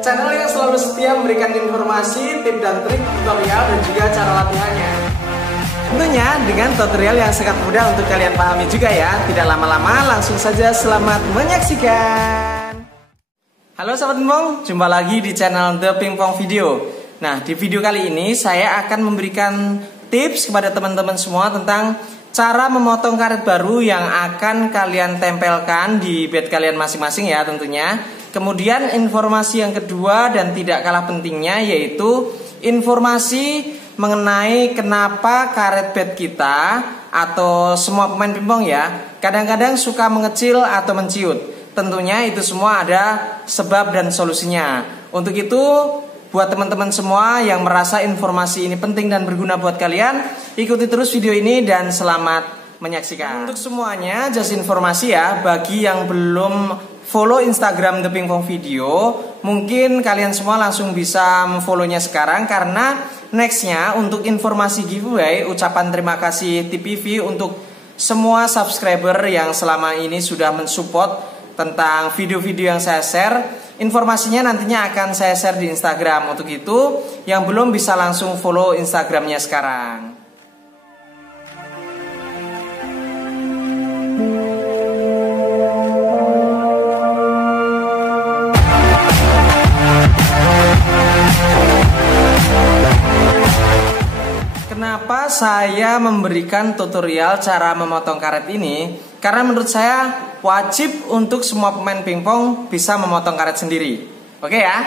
channel yang selalu setia memberikan informasi, tips dan trik, tutorial, dan juga cara latihannya. Tentunya dengan tutorial yang sangat mudah untuk kalian pahami juga ya. Tidak lama-lama, langsung saja selamat menyaksikan. Halo sahabat pingpong, jumpa lagi di channel The Pingpong Video. Nah, di video kali ini saya akan memberikan tips kepada teman-teman semua tentang cara memotong karet baru yang akan kalian tempelkan di bed kalian masing-masing ya tentunya. Kemudian informasi yang kedua dan tidak kalah pentingnya yaitu informasi mengenai kenapa karet bed kita atau semua pemain pingpong ya kadang-kadang suka mengecil atau menciut. Tentunya itu semua ada sebab dan solusinya. Untuk itu buat teman-teman semua yang merasa informasi ini penting dan berguna buat kalian, ikuti terus video ini dan selamat menyaksikan. Untuk semuanya, just informasi ya, bagi yang belum follow Instagram The Pingpong Video, mungkin kalian semua langsung bisa memfollownya sekarang karena nextnya untuk informasi giveaway, ucapan terima kasih TPV untuk semua subscriber yang selama ini sudah mensupport tentang video-video yang saya share. Informasinya nantinya akan saya share di Instagram. Untuk itu, yang belum bisa langsung follow Instagramnya sekarang. Kenapa saya memberikan tutorial cara memotong karet ini? Karena menurut saya wajib untuk semua pemain pingpong bisa memotong karet sendiri. Oke ya?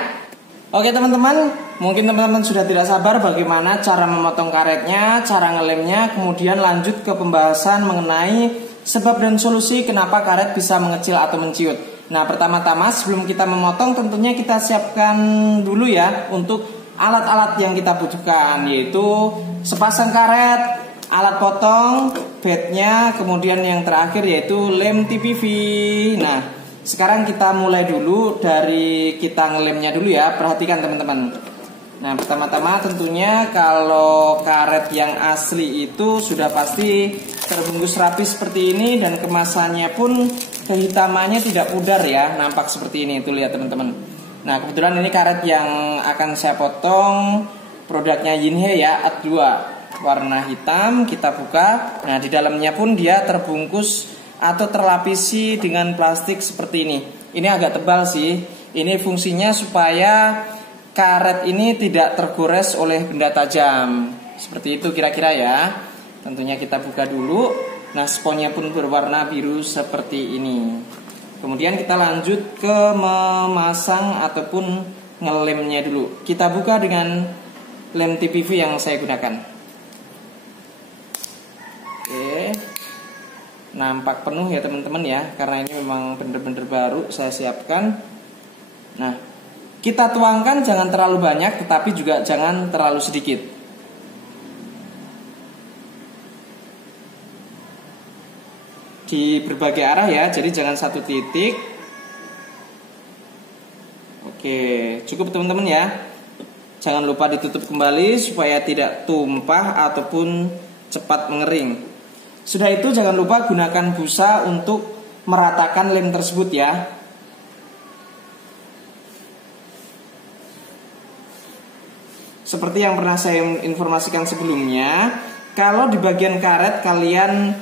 Oke teman-teman, mungkin teman-teman sudah tidak sabar bagaimana cara memotong karetnya, cara ngelemnya, kemudian lanjut ke pembahasan mengenai sebab dan solusi kenapa karet bisa mengecil atau menciut. Nah, pertama-tama sebelum kita memotong tentunya kita siapkan dulu ya untuk alat-alat yang kita butuhkan, yaitu sepasang karet, alat potong, bednya, kemudian yang terakhir yaitu lem TPV. Nah, sekarang kita mulai dulu dari kita ngelemnya dulu ya. Perhatikan teman-teman. Nah, pertama-tama tentunya kalau karet yang asli itu sudah pasti terbungkus rapi seperti ini dan kemasannya pun kehitamannya tidak pudar ya, nampak seperti ini. Itu lihat teman-teman. Nah, kebetulan ini karet yang akan saya potong produknya Yinhe ya, At 2. Warna hitam, kita buka. Nah, di dalamnya pun dia terbungkus atau terlapisi dengan plastik seperti ini. Ini agak tebal sih. Ini fungsinya supaya karet ini tidak tergores oleh benda tajam. Seperti itu kira-kira ya. Tentunya kita buka dulu. Nah, sponnya pun berwarna biru seperti ini. Kemudian kita lanjut ke memasang ataupun ngelemnya dulu. Kita buka dengan lem TPV yang saya gunakan. Oke, nampak penuh ya teman-teman ya, karena ini memang bener-bener baru saya siapkan. Nah, kita tuangkan jangan terlalu banyak, tetapi juga jangan terlalu sedikit. Di berbagai arah ya, jadi jangan satu titik. Oke, cukup teman-teman ya. Jangan lupa ditutup kembali supaya tidak tumpah ataupun cepat mengering. Sudah itu jangan lupa gunakan busa untuk meratakan lem tersebut ya. Seperti yang pernah saya informasikan sebelumnya, kalau di bagian karet kalian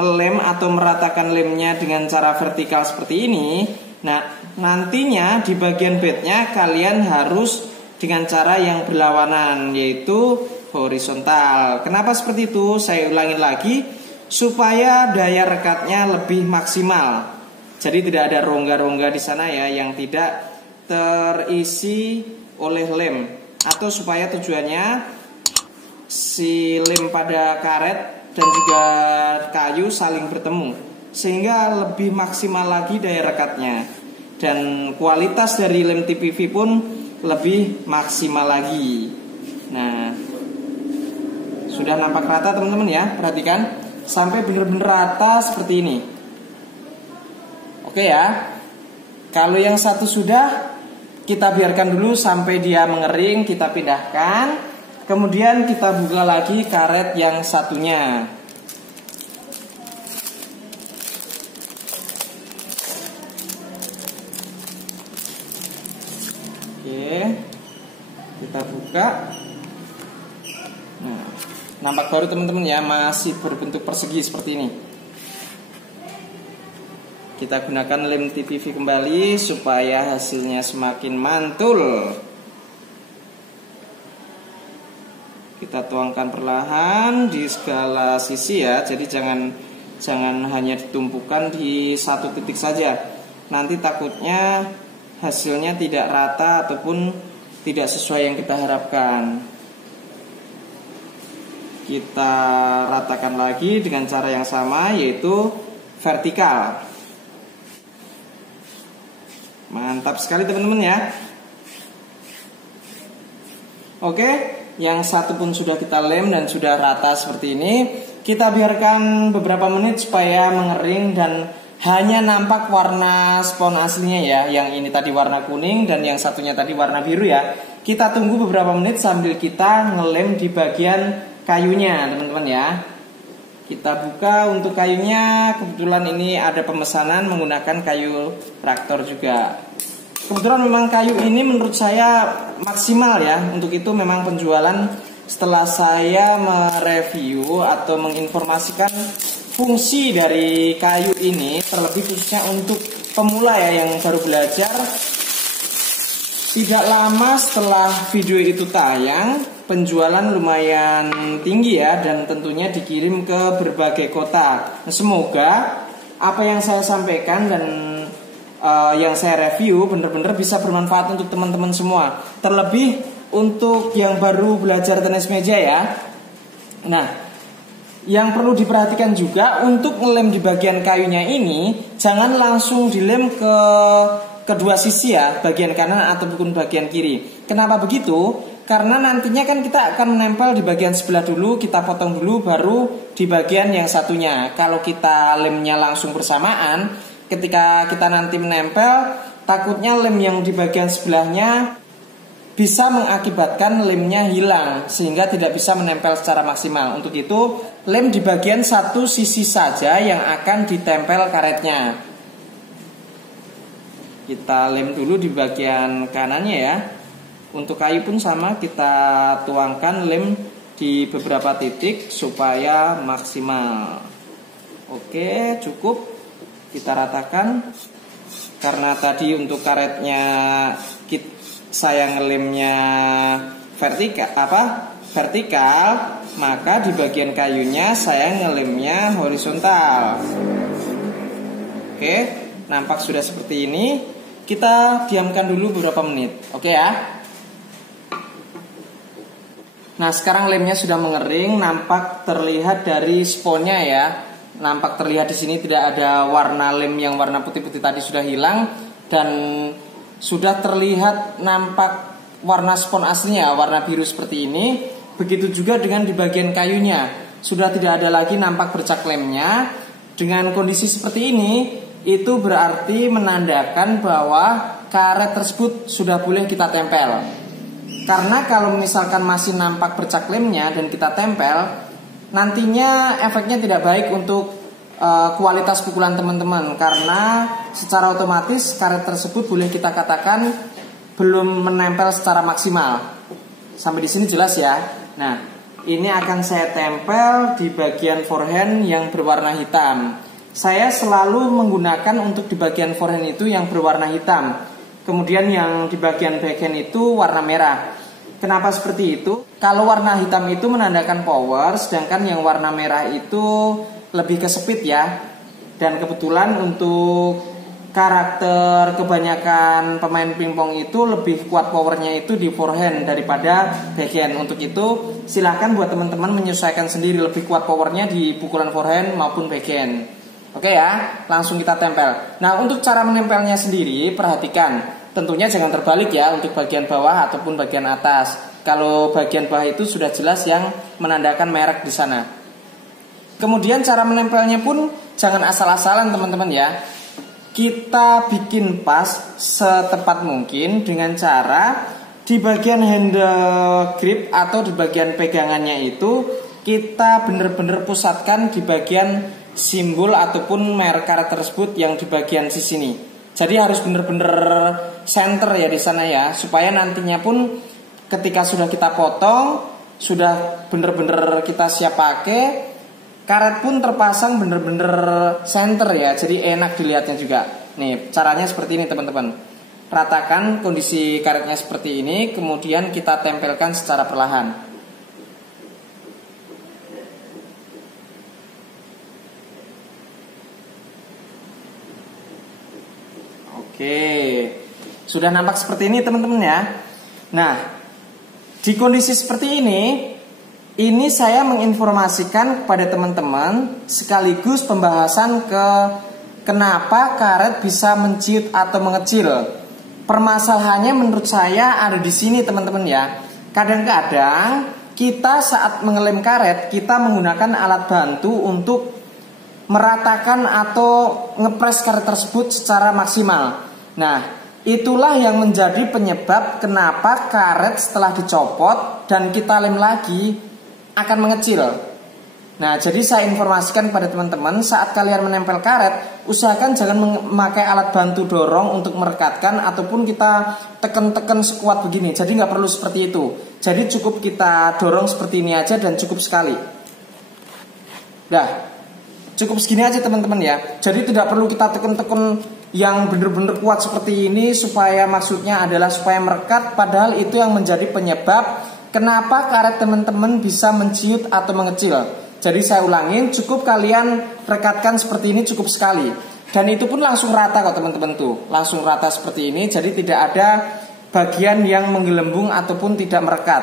ngelem atau meratakan lemnya dengan cara vertikal seperti ini, nah nantinya di bagian bednya kalian harus dengan cara yang berlawanan, yaitu horizontal. Kenapa seperti itu? Saya ulangi lagi supaya daya rekatnya lebih maksimal. Jadi tidak ada rongga-rongga di sana ya yang tidak terisi oleh lem, atau supaya tujuannya si lem pada karet dan juga kayu saling bertemu sehingga lebih maksimal lagi daya rekatnya dan kualitas dari lem TPV pun lebih maksimal lagi. Nah, sudah nampak rata teman-teman ya. Perhatikan sampai benar-benar rata seperti ini. Oke ya. Kalau yang satu sudah, kita biarkan dulu sampai dia mengering, kita pindahkan. Kemudian kita buka lagi karet yang satunya. Oke, kita buka. Nah, nampak baru teman-teman ya, masih berbentuk persegi seperti ini. Kita gunakan lem TPV kembali supaya hasilnya semakin mantul. Kita tuangkan perlahan di segala sisi ya. Jadi jangan hanya ditumpukan di satu titik saja. Nanti takutnya hasilnya tidak rata ataupun tidak sesuai yang kita harapkan. Kita ratakan lagi dengan cara yang sama, yaitu vertikal. Mantap sekali teman-teman ya. Oke, yang satu pun sudah kita lem dan sudah rata seperti ini. Kita biarkan beberapa menit supaya mengering dan hanya nampak warna spons aslinya ya. Yang ini tadi warna kuning dan yang satunya tadi warna biru ya. Kita tunggu beberapa menit sambil kita ngelem di bagian kayunya teman-teman ya. Kita buka untuk kayunya. Kebetulan ini ada pemesanan menggunakan kayu traktor juga. Kebetulan memang kayu ini menurut saya maksimal ya. Untuk itu memang penjualan setelah saya mereview atau menginformasikan fungsi dari kayu ini, terlebih khususnya untuk pemula ya yang baru belajar. Tidak lama setelah video itu tayang, penjualan lumayan tinggi ya, dan tentunya dikirim ke berbagai kota. Nah, semoga apa yang saya sampaikan dan yang saya review benar-benar bisa bermanfaat untuk teman-teman semua. Terlebih untuk yang baru belajar tenis meja ya. Nah, yang perlu diperhatikan juga untuk ngelem di bagian kayunya ini, jangan langsung dilem ke kedua sisi ya, bagian kanan ataupun bagian kiri. Kenapa begitu? Karena nantinya kan kita akan menempel di bagian sebelah dulu, kita potong dulu baru di bagian yang satunya. Kalau kita lemnya langsung bersamaan, ketika kita nanti menempel, takutnya lem yang di bagian sebelahnya bisa mengakibatkan lemnya hilang sehingga tidak bisa menempel secara maksimal. Untuk itu, lem di bagian satu sisi saja yang akan ditempel karetnya. Kita lem dulu di bagian kanannya ya. Untuk kayu pun sama, kita tuangkan lem di beberapa titik supaya maksimal. Oke, cukup. Kita ratakan. Karena tadi untuk karetnya saya ngelemnya vertikal, maka di bagian kayunya saya ngelemnya horizontal. Oke, nampak sudah seperti ini. Kita diamkan dulu beberapa menit. Oke ya. Nah, sekarang lemnya sudah mengering, nampak terlihat dari sponnya ya. Nampak terlihat di sini tidak ada warna lem yang warna putih-putih tadi sudah hilang dan sudah terlihat nampak warna spons aslinya, warna biru seperti ini. Begitu juga dengan di bagian kayunya, sudah tidak ada lagi nampak bercak lemnya. Dengan kondisi seperti ini, itu berarti menandakan bahwa karet tersebut sudah boleh kita tempel. Karena kalau misalkan masih nampak bercak lemnya dan kita tempel, nantinya efeknya tidak baik untuk kualitas pukulan teman-teman, karena secara otomatis karet tersebut boleh kita katakan belum menempel secara maksimal. Sampai di sini jelas ya. Nah, ini akan saya tempel di bagian forehand yang berwarna hitam. Saya selalu menggunakan untuk di bagian forehand itu yang berwarna hitam. Kemudian yang di bagian backhand itu warna merah. Kenapa seperti itu? Kalau warna hitam itu menandakan power, sedangkan yang warna merah itu lebih ke speed ya. Dan kebetulan untuk karakter kebanyakan pemain pingpong itu lebih kuat powernya itu di forehand daripada backhand. Untuk itu silahkan buat teman-teman menyesuaikan sendiri lebih kuat powernya di pukulan forehand maupun backhand. Oke ya, langsung kita tempel. Nah, untuk cara menempelnya sendiri perhatikan. Tentunya jangan terbalik ya untuk bagian bawah ataupun bagian atas. Kalau bagian bawah itu sudah jelas yang menandakan merek di sana. Kemudian cara menempelnya pun jangan asal-asalan teman-teman ya. Kita bikin pas setepat mungkin dengan cara di bagian handle grip atau di bagian pegangannya itu kita benar-benar pusatkan di bagian simbol ataupun merek karet tersebut yang di bagian sisi ini. Jadi harus bener-bener center ya di sana ya, supaya nantinya pun ketika sudah kita potong, sudah bener-bener kita siap pakai, karet pun terpasang bener-bener center ya, jadi enak dilihatnya juga. Nih caranya seperti ini teman-teman. Ratakan kondisi karetnya seperti ini, kemudian kita tempelkan secara perlahan. Oke, sudah nampak seperti ini teman-teman ya. Nah, di kondisi seperti ini saya menginformasikan kepada teman-teman sekaligus pembahasan ke kenapa karet bisa menciut atau mengecil. Permasalahannya menurut saya ada di sini teman-teman ya. Kadang-kadang kita saat mengelem karet, kita menggunakan alat bantu untuk meratakan atau ngepres karet tersebut secara maksimal. Nah, itulah yang menjadi penyebab kenapa karet setelah dicopot dan kita lem lagi akan mengecil. Nah, jadi saya informasikan pada teman-teman, saat kalian menempel karet, usahakan jangan memakai alat bantu dorong untuk merekatkan ataupun kita tekan-tekan sekuat begini. Jadi nggak perlu seperti itu. Jadi cukup kita dorong seperti ini aja dan cukup sekali. Nah, cukup segini aja teman-teman ya. Jadi tidak perlu kita tekan-tekan yang benar-benar kuat seperti ini, supaya maksudnya adalah supaya merekat. Padahal itu yang menjadi penyebab kenapa karet teman-teman bisa menciut atau mengecil. Jadi saya ulangin, cukup kalian rekatkan seperti ini cukup sekali. Dan itu pun langsung rata kok teman-teman tuh. Langsung rata seperti ini, jadi tidak ada bagian yang menggelembung ataupun tidak merekat.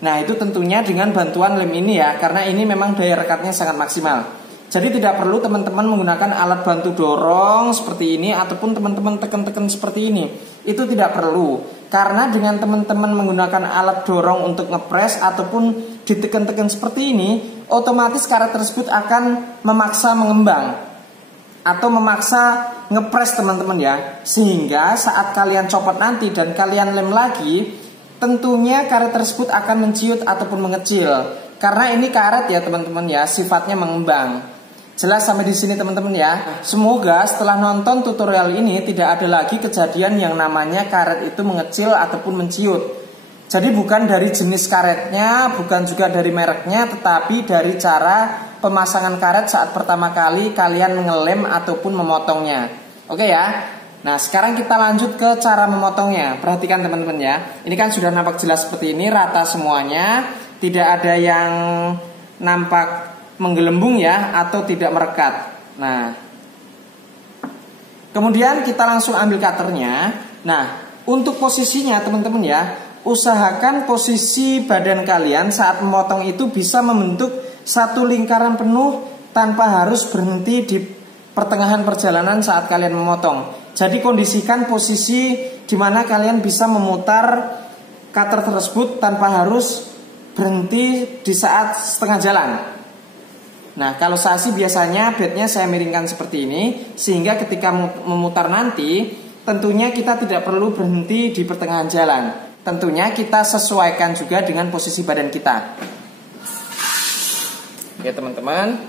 Nah, itu tentunya dengan bantuan lem ini ya, karena ini memang daya rekatnya sangat maksimal. Jadi tidak perlu teman-teman menggunakan alat bantu dorong seperti ini ataupun teman-teman tekan-tekan seperti ini. Itu tidak perlu. Karena dengan teman-teman menggunakan alat dorong untuk ngepres ataupun ditekan-tekan seperti ini, otomatis karet tersebut akan memaksa mengembang atau memaksa ngepres teman-teman ya. Sehingga saat kalian copot nanti dan kalian lem lagi, tentunya karet tersebut akan menciut ataupun mengecil. Karena ini karet ya teman-teman ya, sifatnya mengembang. Jelas sampai di sini teman-teman ya. Semoga setelah nonton tutorial ini tidak ada lagi kejadian yang namanya karet itu mengecil ataupun menciut. Jadi bukan dari jenis karetnya, bukan juga dari mereknya, tetapi dari cara pemasangan karet saat pertama kali kalian mengelem ataupun memotongnya. Oke ya. Nah, sekarang kita lanjut ke cara memotongnya. Perhatikan teman-teman ya. Ini kan sudah nampak jelas seperti ini, rata semuanya. Tidak ada yang nampak menggelembung ya, atau tidak merekat. Nah, kemudian kita langsung ambil cutternya. Nah, untuk posisinya teman-teman ya, usahakan posisi badan kalian saat memotong itu bisa membentuk satu lingkaran penuh tanpa harus berhenti di pertengahan perjalanan saat kalian memotong. Jadi kondisikan posisi di mana kalian bisa memutar cutter tersebut tanpa harus berhenti di saat setengah jalan. Nah, kalau saya sih biasanya bednya saya miringkan seperti ini, sehingga ketika memutar nanti tentunya kita tidak perlu berhenti di pertengahan jalan. Tentunya kita sesuaikan juga dengan posisi badan kita. Oke teman-teman,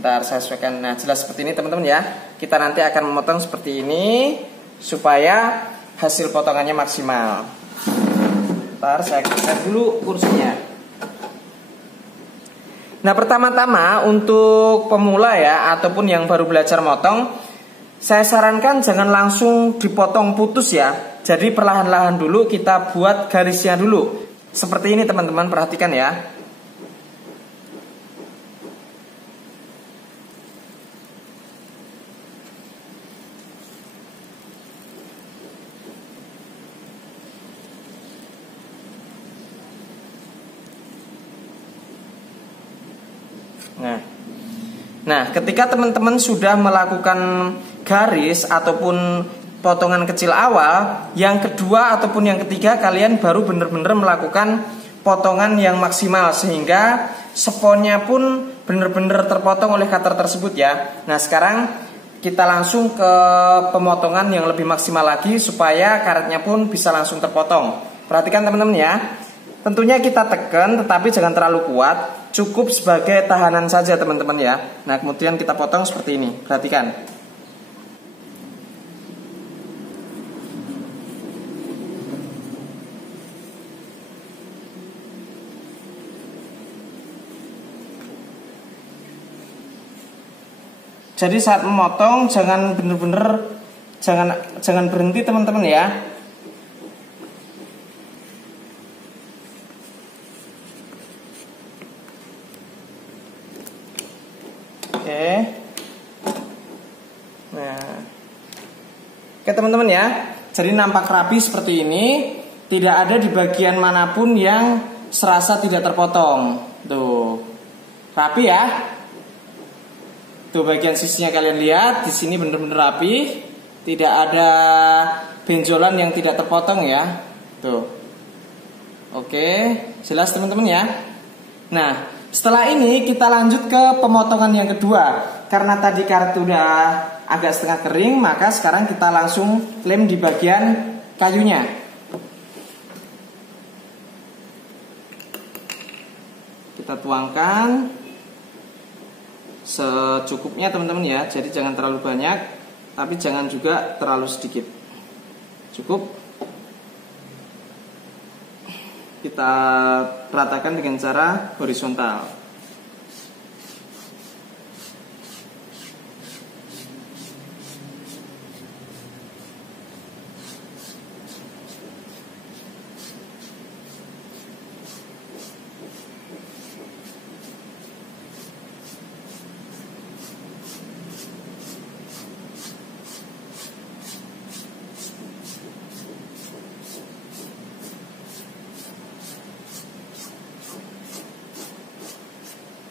ntar saya sesuaikan. Nah, jelas seperti ini teman-teman ya. Kita nanti akan memotong seperti ini supaya hasil potongannya maksimal. Ntar saya angkat dulu kursinya. Nah, pertama-tama untuk pemula ya, ataupun yang baru belajar motong, saya sarankan jangan langsung dipotong putus ya. Jadi perlahan-lahan dulu kita buat garisnya dulu. Seperti ini teman-teman, perhatikan ya. Nah, ketika teman-teman sudah melakukan garis ataupun potongan kecil awal, yang kedua ataupun yang ketiga kalian baru benar-benar melakukan potongan yang maksimal sehingga sponnya pun benar-benar terpotong oleh cutter tersebut ya. Nah, sekarang kita langsung ke pemotongan yang lebih maksimal lagi supaya karetnya pun bisa langsung terpotong. Perhatikan teman-teman ya. Tentunya kita tekan tetapi jangan terlalu kuat, cukup sebagai tahanan saja teman-teman ya. Nah, kemudian kita potong seperti ini. Perhatikan. Jadi saat memotong jangan bener-bener jangan berhenti teman-teman ya. Oke. Nah. Oke teman-teman ya. Jadi nampak rapi seperti ini. Tidak ada di bagian manapun yang serasa tidak terpotong. Tuh. Rapi ya. Tuh bagian sisinya kalian lihat, di sini bener-bener rapi. Tidak ada benjolan yang tidak terpotong ya. Tuh. Oke, jelas teman-teman ya. Nah, setelah ini kita lanjut ke pemotongan yang kedua. Karena tadi karet udah agak setengah kering, maka sekarang kita langsung lem di bagian kayunya. Kita tuangkan secukupnya teman-teman ya. Jadi jangan terlalu banyak, tapi jangan juga terlalu sedikit. Cukup. Kita ratakan dengan cara horizontal.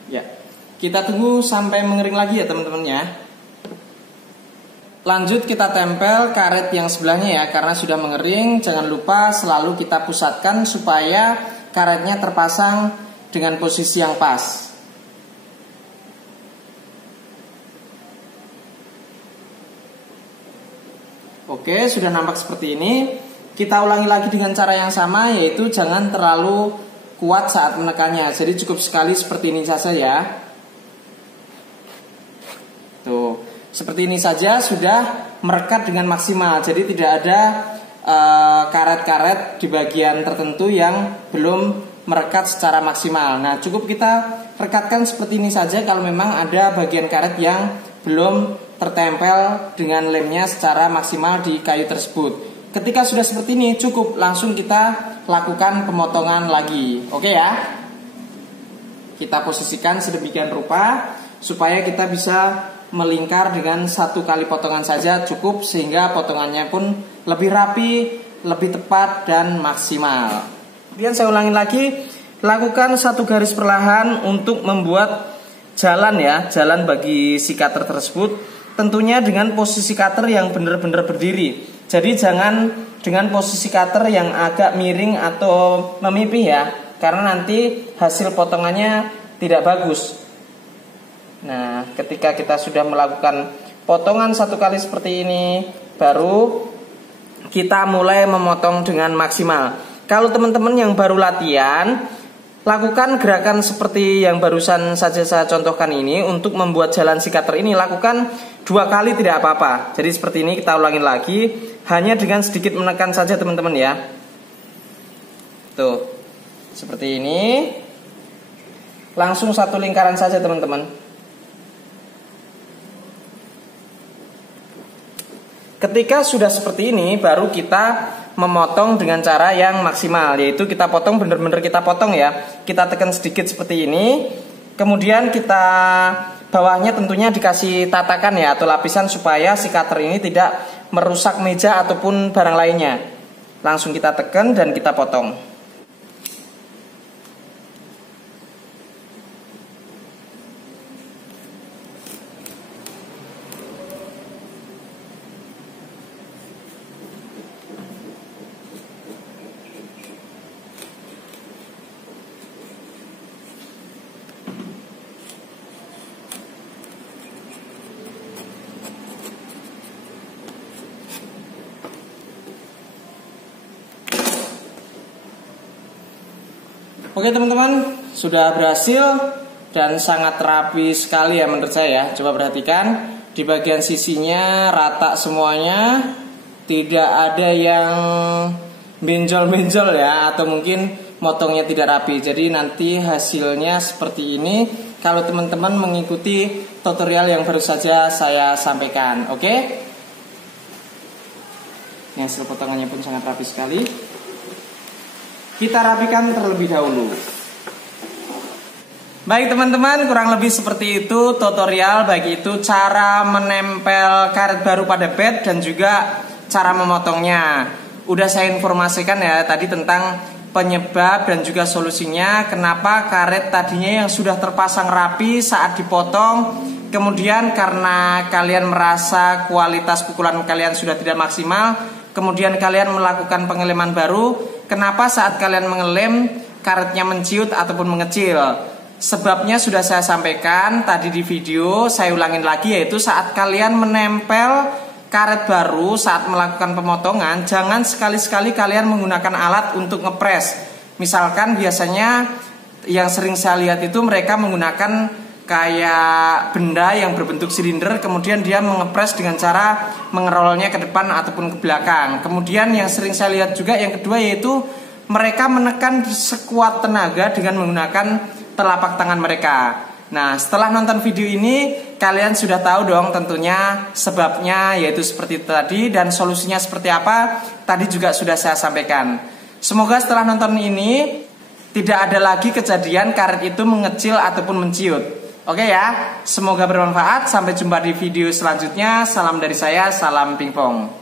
Ya, kita tunggu sampai mengering lagi ya teman-teman ya. Lanjut kita tempel karet yang sebelahnya ya. Karena sudah mengering, jangan lupa selalu kita pusatkan supaya karetnya terpasang dengan posisi yang pas. Oke, sudah nampak seperti ini. Kita ulangi lagi dengan cara yang sama, yaitu jangan terlalu kuat saat menekannya. Jadi cukup sekali seperti ini saja ya. Tuh, seperti ini saja sudah merekat dengan maksimal. Jadi tidak ada karet-karet di bagian tertentu yang belum merekat secara maksimal. Nah, cukup kita rekatkan seperti ini saja kalau memang ada bagian karet yang belum tertempel dengan lemnya secara maksimal di kayu tersebut. Ketika sudah seperti ini, cukup langsung kita lakukan pemotongan lagi. Oke ya. Kita posisikan sedemikian rupa supaya kita bisa melingkar dengan satu kali potongan saja cukup, sehingga potongannya pun lebih rapi, lebih tepat dan maksimal. Kemudian saya ulangi lagi, lakukan satu garis perlahan untuk membuat jalan ya, jalan bagi si cutter tersebut. Tentunya dengan posisi cutter yang benar-benar berdiri. Jadi jangan dengan posisi cutter yang agak miring atau memipih ya, karena nanti hasil potongannya tidak bagus. Nah, ketika kita sudah melakukan potongan satu kali seperti ini, baru kita mulai memotong dengan maksimal. Kalau teman-teman yang baru latihan, lakukan gerakan seperti yang barusan saja saya contohkan ini. Untuk membuat jalan si cutter ini lakukan 2 kali tidak apa-apa. Jadi seperti ini kita ulangin lagi, hanya dengan sedikit menekan saja teman-teman ya. Tuh, seperti ini. Langsung satu lingkaran saja teman-teman. Ketika sudah seperti ini, baru kita memotong dengan cara yang maksimal, yaitu kita potong benar-benar kita potong ya. Kita tekan sedikit seperti ini. Kemudian kita bawahnya tentunya dikasih tatakan ya, atau lapisan, supaya si cutter ini tidak merusak meja ataupun barang lainnya. Langsung kita tekan dan kita potong. Oke teman-teman, sudah berhasil dan sangat rapi sekali ya menurut saya. Coba perhatikan, di bagian sisinya rata semuanya, tidak ada yang benjol-benjol ya, atau mungkin motongnya tidak rapi. Jadi nanti hasilnya seperti ini. Kalau teman-teman mengikuti tutorial yang baru saja saya sampaikan. Oke? Ini hasil potongannya pun sangat rapi sekali. Kita rapikan terlebih dahulu. Baik teman-teman, kurang lebih seperti itu tutorial, baik itu cara menempel karet baru pada bed dan juga cara memotongnya. Udah saya informasikan ya tadi tentang penyebab dan juga solusinya kenapa karet tadinya yang sudah terpasang rapi saat dipotong, kemudian karena kalian merasa kualitas pukulan kalian sudah tidak maksimal, kemudian kalian melakukan pengeleman baru, kenapa saat kalian mengelem karetnya menciut ataupun mengecil. Sebabnya sudah saya sampaikan tadi di video, saya ulangin lagi, yaitu saat kalian menempel karet baru saat melakukan pemotongan, jangan sekali-sekali kalian menggunakan alat untuk ngepres. Misalkan biasanya yang sering saya lihat itu mereka menggunakan kayak benda yang berbentuk silinder, kemudian dia mengepres dengan cara mengerolnya ke depan ataupun ke belakang. Kemudian yang sering saya lihat juga yang kedua yaitu mereka menekan sekuat tenaga dengan menggunakan telapak tangan mereka. Nah, setelah nonton video ini, kalian sudah tahu dong tentunya sebabnya yaitu seperti itu tadi, dan solusinya seperti apa tadi juga sudah saya sampaikan. Semoga setelah nonton ini tidak ada lagi kejadian karet itu mengecil ataupun menciut. Oke ya, semoga bermanfaat. Sampai jumpa di video selanjutnya. Salam dari saya, salam pingpong.